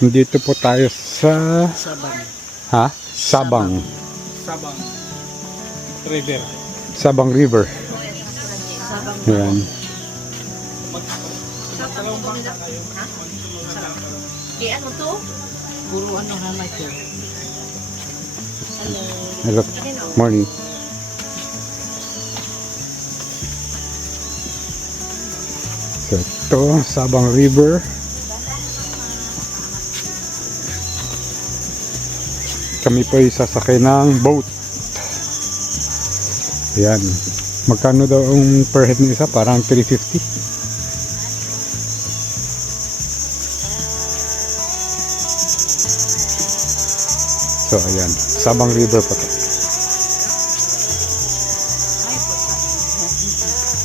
Dito po tayo sa Sabang. ha? Sabang. Sabang River. Sabang River. Sabang. Yan. Ano to? Puro ano naman ito. Hello. Hello. Morning. So, ito, Sabang River. Kami po ay sasakay ng boat. Ayan. Magkano daw ang per head ng isa? Parang 350. So, ayan. Sabang River po to.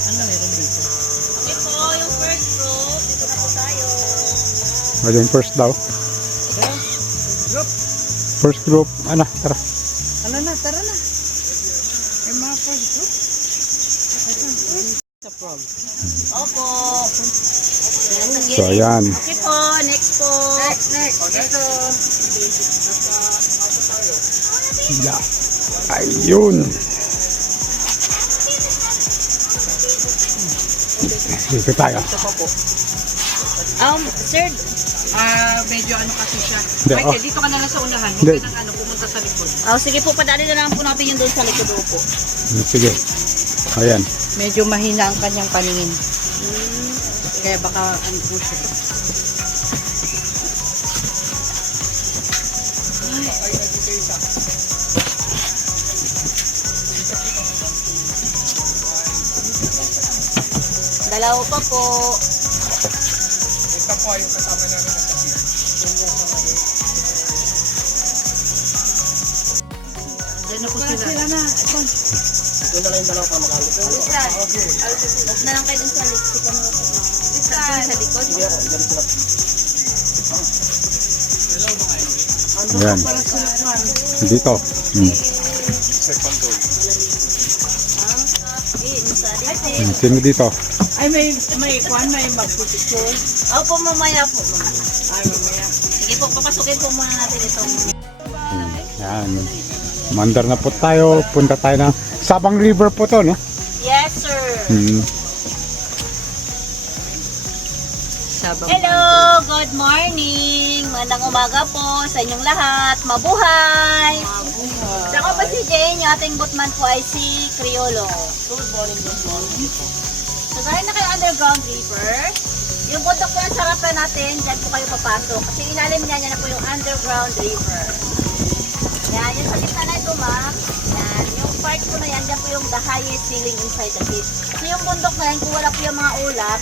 Ano meron dito? Ito, yung first group. Dito na po tayo. O, yung first daw. Group. First group. Ano, tara. Ano na, tara na. Yung mga first group. Sa frog. Opo. So, ayan. Okay po, next po. Next. Yeah. Ayun. Dito tayo. Sir, medyo ano kasi siya. Hindi, Michael, dito ka na lang sa unahan. Hindi. Huwag ka nang pumunta sa likod. Sige po, padali na lang po natin yung doon sa likod po. Sige. Ayan. Medyo mahina ang kanyang paningin. Kaya baka ano po siya. Dalawa pa po. Ito po yung kasama namin na kapatid. Diyan na po sila na. Ito na lang yung dalawa pa magamit. Huwag na lang kayo dun sa likod. Sa likod. Sige ako, ganito sila. Ayan. Dito. Second door. Sino dito? Ay, may magpipicture. Opo, mamaya po. Ay, mamaya. Sige po, papasukin po muna natin itong... Ayan. Mandar na po tayo. Punta tayo ng Sabang River po to, no? Yes, sir. Hello, good morning. Magandang umaga po sa inyong lahat. Mabuhay. Sa ako pa si Jane, yung ating boatman po ay si Criolo. Good morning. So, dahil na kayo underground river, yung bundok po ng sarapan natin, dyan po kayo papasok. Kasi ilalim niya na po yung underground river. Yan, yung sa gitna na ito, ma'am. Yan, yung part po na yan, dyan po yung the highest ceiling inside the cave. So, yung bundok na yan, kung wala po yung mga ulap,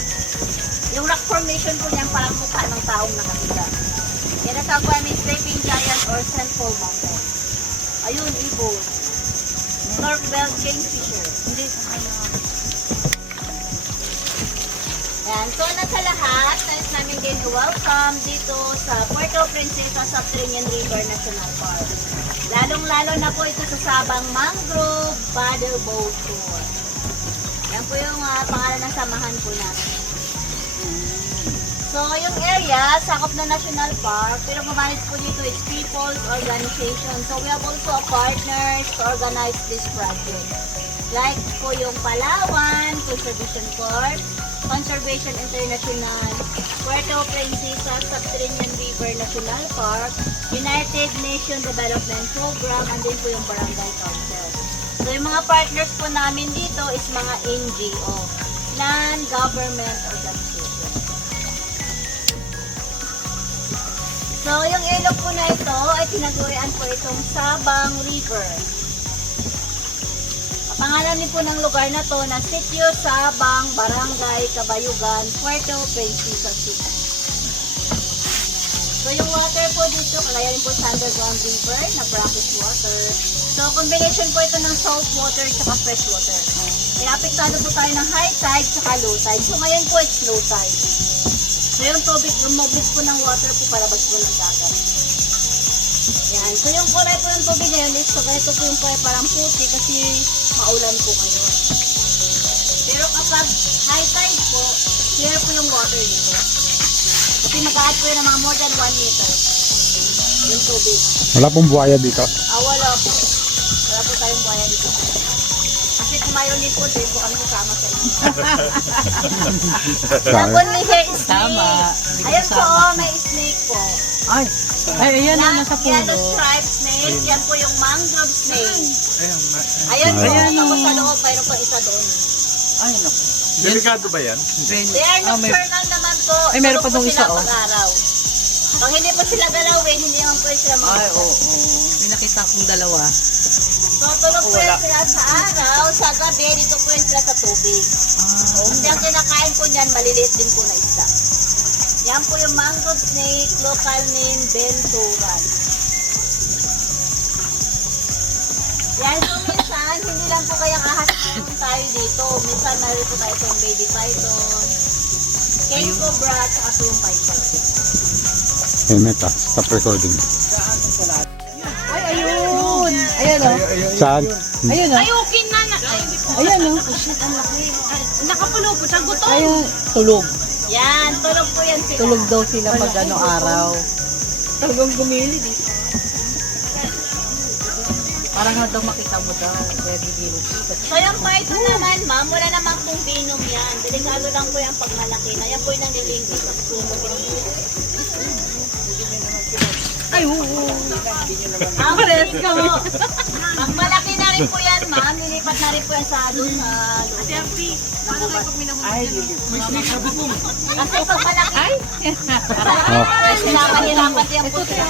yung rock formation po niyan parang mukha ng taong nakahiga. Yan ang tawag namin sleeping giant or St. Mountain. Ayun, ibon. North-belt kingfisher. Hindi. Yan. So, nasa lahat, nais namin din welcome dito sa Puerto Princesa Subterranean River National Park. Lalong-lalo na po ito sa Sabang Mangrove Paddle Boat Tour. Yan po yung pangalan ng samahan po natin. So, yung area, sakop na National Park, pero gumanit po dito is people's organization. So, we have also partners to organize this project. Like po yung Palawan, Conservation Corps, Conservation International, Puerto Princesa Subterranean River National Park, United Nations Development Program, and din po yung Barangay Council. So, yung mga partners po namin dito is mga NGO, non-government organization. So, yung ilog po na ito ay tinagurian po itong Sabang River. Pangalan din po ng lugar na to na Sitio Sabang, Barangay Kabayugan, Puerto Princesa City. So, yung water po dito, kagaya rin po sa underground river na brackish water. So, combination po ito ng salt water at fresh water. Inapektado po tayo ng high tide at low tide. So, ngayon po it's low tide. So, yung tubig, yung mobile po ng water po palabas po ng dagat. Yan. So, yung kulay po ng tubig ngayon is, so, ganito po yung kulay parang puti kasi maulan po ngayon. Pero kapag high tide po, clear po yung water dito. Kasi mag-add po yun ng mga more than 1 meter. yung tubig. Wala pong buhaya dito. Wala po. Wala po tayong buhaya dito. Kasi kung mayroon din po, din po kami kasama sa inyo. Tapos may hair snake. Tama. Ayan po, may snake po. Ay, ayan na, nasa Yan puno. yung striped snake. Yan po yung mangrove snake. Ayan, Ayan po, Ayan, tapos oh. sa loob, mayroon pa isa doon. Ay, naku. delikado ba yan? They are Ah, may- nocturnal naman po. Ay, meron Tulog pa dong po sila isa, oh. pag-araw. Pag hindi po sila galawin, hindi naman po sila Ay, mag- oo. May nakita akong dalawa. So, tulog po yan sila sa araw. Sa gabi, dito po yan sila sa tubig. Kasi ang kinakain po niyan, maliliit din po na isda. Yan po yung mangrove snake, local name, benturan. Yan po minsan, hindi lang po kayang ahas mayroon tayo dito. Minsan mayroon po tayo itong baby python, king cobra, at saka po yung python. Hey, Meta, stop recording. Ay, ayun. Ayan, oh. Saan? Ayun, oh. Ayukin na na! Ayan, oh. Ang laki. Nakapulo po, siya gutom. Ayun, tulog. Yan, tulog po yan sila. Tulog daw sila pag ano araw. Talagang gumili dito. Parang nga daw makita mo daw. Very good. So yung python naman, ma'am, wala namang pong venom yan. Delikado lang po yan pag malaki na. Yan po yung nanlilinggo sa puno. Ay, oo. Ang pares ka mo. Pag malaki na rin po yan, ma'am, nilipat na rin po yan sa doon sa loob. Ay, Kasi pag malaki, Oh, mahirapan yan po siya.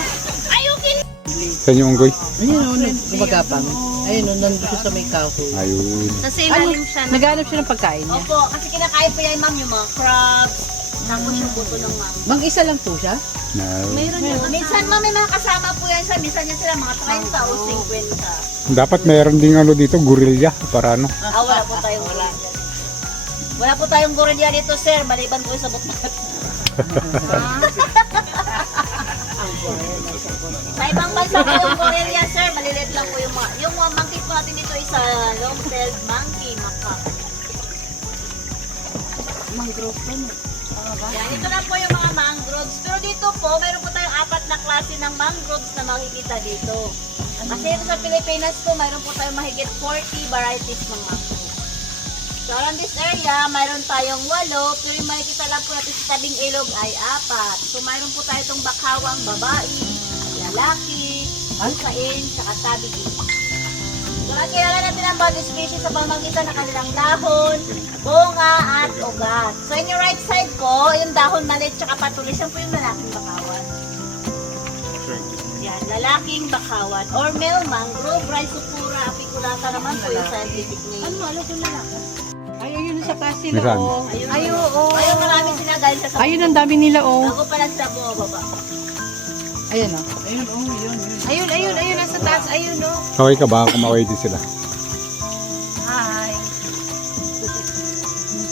saan yung unggoy? ayun, oh. Gumagapang. Ayun, oh. Nandito siya sa may kahoy. Ayun. Kasi Ano? Naghanap siya ng pagkain niya. Opo, kasi kinakain po yan, ma'am, yung mga crabs. Tapos yung buto ng ma'am. Mag-isa lang po siya? Na, Minsan, ma'am, may mga kasama po yan sa minsan yan sila mga 30 o 50. dapat meron ding ano dito, gorilla, para ano. Wala po tayong gorilla. Wala po tayong gorilla dito, sir. Maliban po sa bukbat. Sa ibang bansa po yung gorilla, sir. Maliliit lang po yung mga. Yung mga monkey po natin dito is long-tailed monkey, macaque. Mangrove po. Yan, ito na po yung mga mangroves. Pero dito po, meron po tayong 4 na klase ng mangroves na makikita dito. Kasi ito sa Pilipinas po, mayroon po tayong mahigit 40 varieties ng mangroves. So around this area, mayroon tayong 8, pero yung makikita lang po natin sa tabing ilog ay 4. So mayroon po tayo itong bakawang babae, lalaki, alkain, saka tabigi. So nakilala natin ang body species sa pamamagitan ng kanilang dahon, bunga, at ugat. So in your right side po, yung dahon maliit tsaka patulis, yan po yung lalaking bakawan. Yan, lalaking bakawan. Or male mangrove, Rhizopura apiculata naman po yung scientific name. Ano kung lalaki? Ay, ayun sa klase May na, saan? oh. Ayun, ayun, marami sila dahil sa Ayun, ang dami nila, oh. bago pala sila bumababa. Ayun, oh. Ayun, oh. Ayun, nasa taas, ayun, no. Okay ka ba? Kumaway din sila. Hi.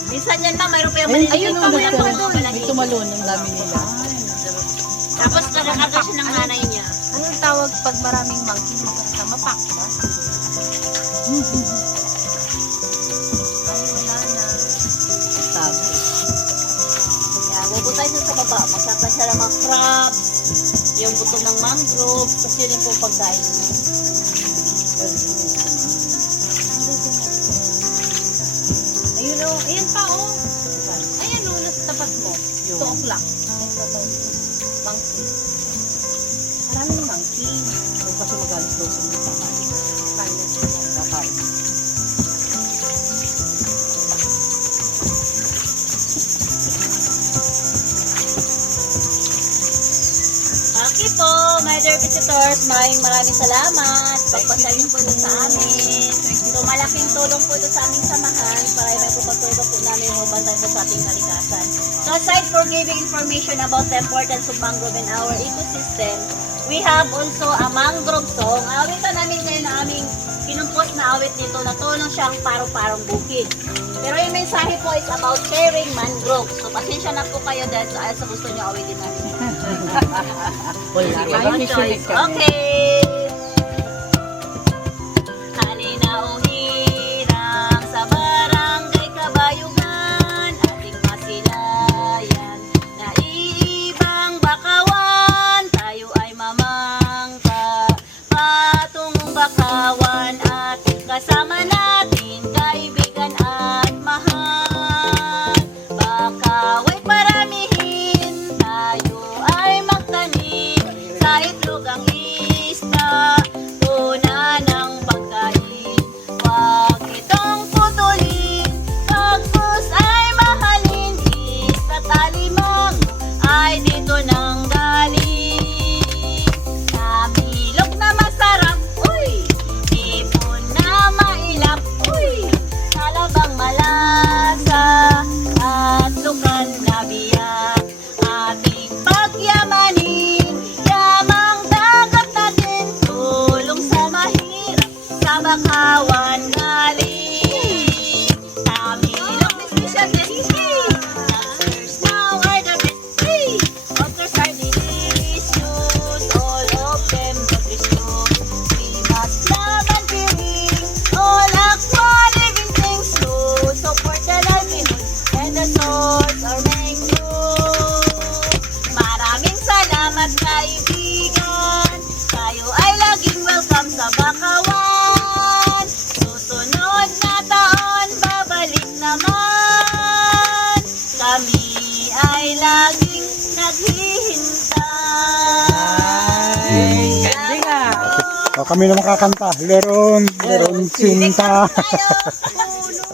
Minsan yan, ma'am, mayroon pa yung Ayun, maliliit. ayun, pa oh. po yan, mga doon. May tumalon, ang dami nila. Tapos nakakata siya ng nanay niya. Anong tawag pag maraming monkey magkasama? Pack ba? Ay, wala na. Sabi. Yan, bubutay siya sa baba. Masaka siya ng mga crabs, yung buto ng mangrove, kasi rin po pagkain niya. Ayun o, ayan pa o. Ayan o, nasa tapat mo. 2 o'clock. Monkey. Maraming monkey. Kung kasi magalit daw sa mga kakain. Kanya sila. Kakain. Okay po, my dear visitors, maraming salamat. Pagpasayin po ito sa amin. So, malaking tulong po ito sa aming samahan para may pupatulong po namin yung mabantay po sa ating kalikasan. So, aside for giving information about the importance of mangrove in our ecosystem, we have also a mangrove song. Awitan namin ngayon na aming pinumpos na awit nito na tulong siyang paro-parong bukid. Pero yung mensahe po is about sharing mangrove. So, pasensya na po kayo dahil sa gusto niyo awitin namin. Wala. Ay, may sinig kami. Okay. Halina o hirang sa barangay Kabayugan, ating masilayan. Naiibang bakawan, tayo ay mama. O, kami na makakanta. Leron, leron, sinta. Tayo!